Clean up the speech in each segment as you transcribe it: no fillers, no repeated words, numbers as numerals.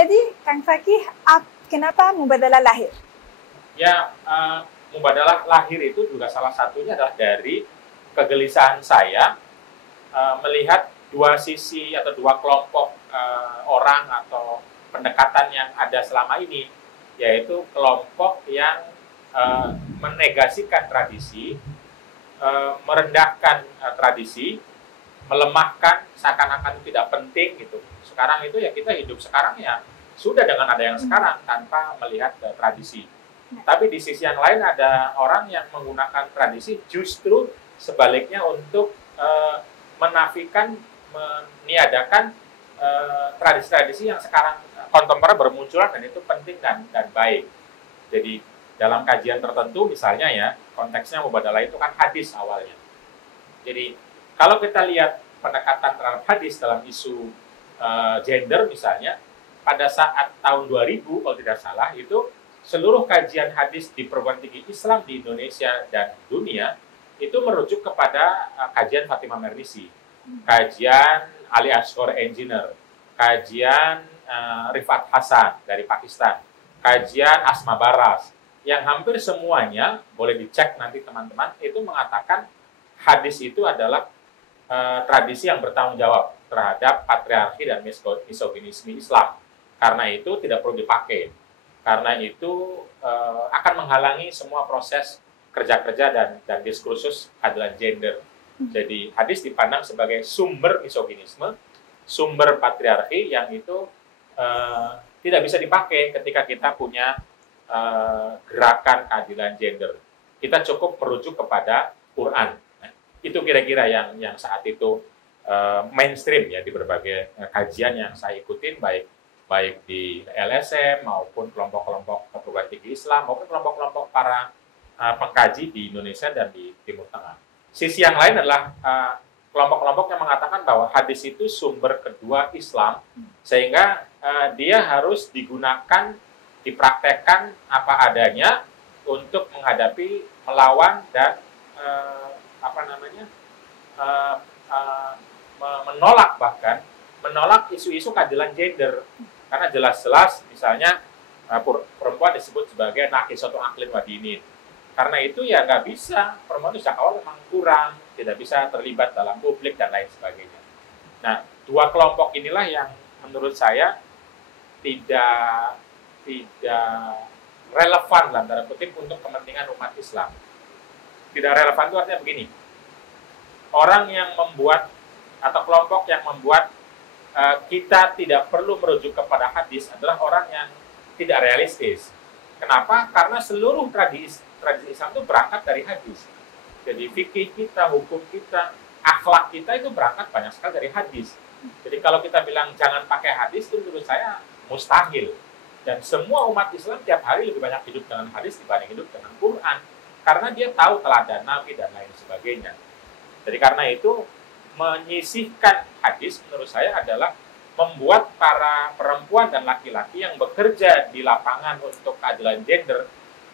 Jadi, Kang Fakih, kenapa mubadalah lahir? Ya, mubadalah lahir itu juga salah satunya adalah dari kegelisahan saya melihat dua sisi atau dua kelompok orang atau pendekatan yang ada selama ini, yaitu kelompok yang menegasikan tradisi, merendahkan tradisi, melemahkan seakan-akan tidak penting gitu. Sekarang itu ya kita hidup sekarang ya sudah dengan ada yang sekarang tanpa melihat tradisi. Tapi di sisi yang lain ada orang yang menggunakan tradisi justru sebaliknya untuk menafikan, meniadakan tradisi-tradisi yang sekarang kontemporer bermunculan dan itu penting dan baik. Jadi dalam kajian tertentu misalnya ya, konteksnya mubadalah itu kan hadis awalnya. Jadi kalau kita lihat pendekatan terhadap hadis dalam isu gender misalnya, pada saat tahun 2000 kalau tidak salah itu seluruh kajian hadis di perguruan tinggi Islam di Indonesia dan dunia itu merujuk kepada kajian Fatimah Mernissi, kajian Ali Asghar Engineer, kajian Rifat Hasan dari Pakistan, kajian Asma Baras, yang hampir semuanya, boleh dicek nanti teman-teman, itu mengatakan hadis itu adalah tradisi yang bertanggung jawab terhadap patriarki dan misoginisme Islam. Karena itu tidak perlu dipakai. Karena itu akan menghalangi semua proses kerja-kerja dan diskursus keadilan gender. Jadi hadis dipandang sebagai sumber misoginisme, sumber patriarki yang itu tidak bisa dipakai ketika kita punya gerakan keadilan gender. Kita cukup merujuk kepada Quran. Nah, itu kira-kira yang saat itu mainstream ya di berbagai kajian yang saya ikutin, baik di LSM maupun kelompok-kelompok perguruan tinggi Islam maupun kelompok-kelompok para pengkaji di Indonesia dan di Timur Tengah. Sisi yang lain adalah kelompok-kelompok yang mengatakan bahwa hadis itu sumber kedua Islam, sehingga dia harus digunakan, dipraktekkan apa adanya untuk menghadapi, melawan dan menolak isu-isu keadilan gender. Karena jelas-jelas misalnya perempuan disebut sebagai nakisatu aklin wadinin. Karena itu ya nggak bisa, perempuan itu sejak awal memang kurang, tidak bisa terlibat dalam publik dan lain sebagainya. Nah, dua kelompok inilah yang menurut saya tidak relevan dalam tanda kutip untuk kepentingan umat Islam. Tidak relevan itu artinya begini, orang yang membuat atau kelompok yang membuat kita tidak perlu merujuk kepada hadis adalah orang yang tidak realistis. Kenapa? Karena seluruh tradisi Islam itu berangkat dari hadis. Jadi fikih kita, hukum kita, akhlak kita itu berangkat banyak sekali dari hadis. Jadi kalau kita bilang jangan pakai hadis, itu menurut saya mustahil. Dan semua umat Islam tiap hari lebih banyak hidup dengan hadis dibanding hidup dengan Quran. Karena dia tahu teladan Nabi dan lain sebagainya. Jadi karena itu menyisihkan hadis menurut saya adalah membuat para perempuan dan laki-laki yang bekerja di lapangan untuk keadilan gender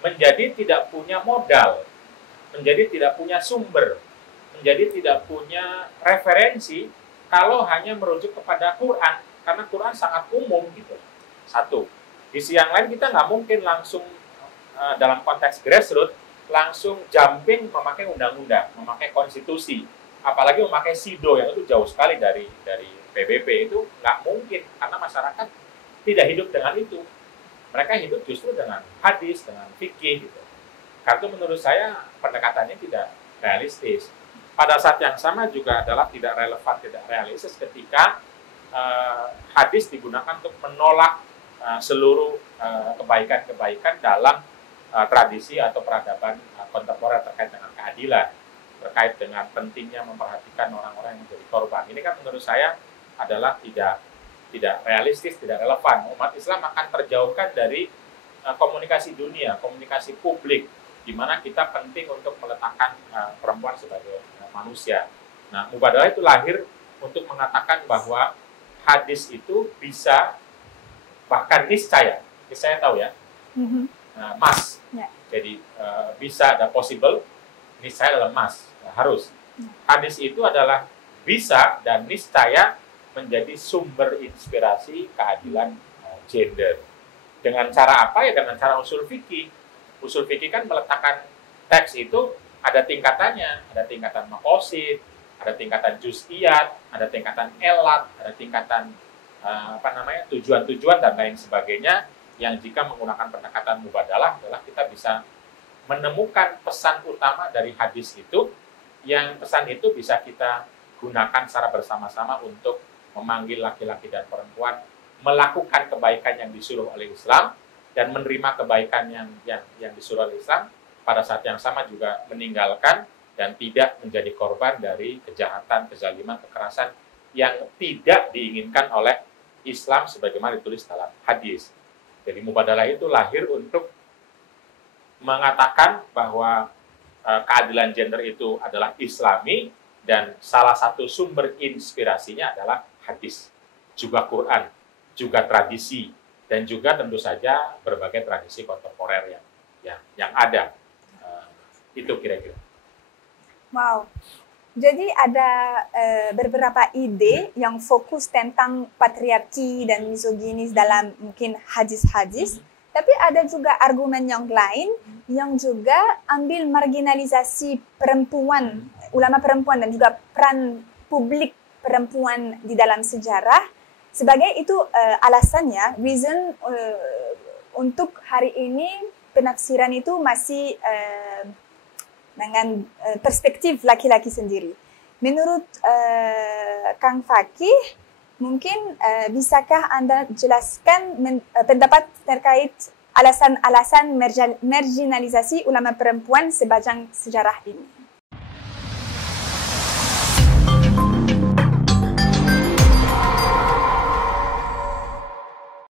menjadi tidak punya modal, menjadi tidak punya sumber, menjadi tidak punya referensi kalau hanya merujuk kepada Quran, karena Quran sangat umum gitu. Satu. Di sisi yang lain kita nggak mungkin langsung dalam konteks grassroots langsung jumping memakai undang-undang, memakai konstitusi, apalagi memakai SIDO yang itu jauh sekali dari PBB, itu nggak mungkin karena masyarakat tidak hidup dengan itu. Mereka hidup justru dengan hadis, dengan fikih gitu. Karena menurut saya pendekatannya tidak realistis. Pada saat yang sama juga adalah tidak relevan, tidak realistis ketika hadis digunakan untuk menolak seluruh kebaikan-kebaikan dalam tradisi atau peradaban kontemporer terkait dengan keadilan, terkait dengan pentingnya memperhatikan orang-orang yang menjadi korban. Ini kan menurut saya adalah tidak realistis, tidak relevan. Umat Islam akan terjauhkan dari komunikasi dunia, komunikasi publik, di mana kita penting untuk meletakkan perempuan sebagai manusia. Nah, mubadalah itu lahir untuk mengatakan bahwa hadis itu bisa, bahkan niscaya tahu ya, mas. Yeah. Jadi bisa ada possible, niscaya adalah mas, harus. Hadis itu adalah bisa dan niscaya menjadi sumber inspirasi keadilan gender. Dengan cara apa ya? Dengan cara usul fikih. Usul fikih kan meletakkan teks itu ada tingkatannya, ada tingkatan maqasid, ada tingkatan juz'iyat, ada tingkatan elat, ada tingkatan tujuan-tujuan dan lain sebagainya, yang jika menggunakan pendekatan mubadalah adalah kita bisa menemukan pesan utama dari hadis itu, yang pesan itu bisa kita gunakan secara bersama-sama untuk memanggil laki-laki dan perempuan melakukan kebaikan yang disuruh oleh Islam dan menerima kebaikan yang disuruh oleh Islam, pada saat yang sama juga meninggalkan dan tidak menjadi korban dari kejahatan, kezaliman, kekerasan yang tidak diinginkan oleh Islam sebagaimana ditulis dalam hadis. Jadi mubadalah itu lahir untuk mengatakan bahwa keadilan gender itu adalah Islami, dan salah satu sumber inspirasinya adalah hadis, juga Quran, juga tradisi, dan juga tentu saja berbagai tradisi kontemporer yang ada. Itu kira-kira. Wow. Jadi ada beberapa ide yang fokus tentang patriarki dan misoginis dalam mungkin hadis-hadis, tapi ada juga argumen yang lain yang juga ambil marginalisasi perempuan, ulama perempuan dan juga peran publik perempuan di dalam sejarah. Sebagai itu alasannya, reason untuk hari ini penafsiran itu masih dengan perspektif laki-laki sendiri. Menurut Kang Fakih, mungkin bisakah Anda jelaskan pendapat terkait alasan-alasan marginalisasi ulama perempuan sepanjang sejarah ini?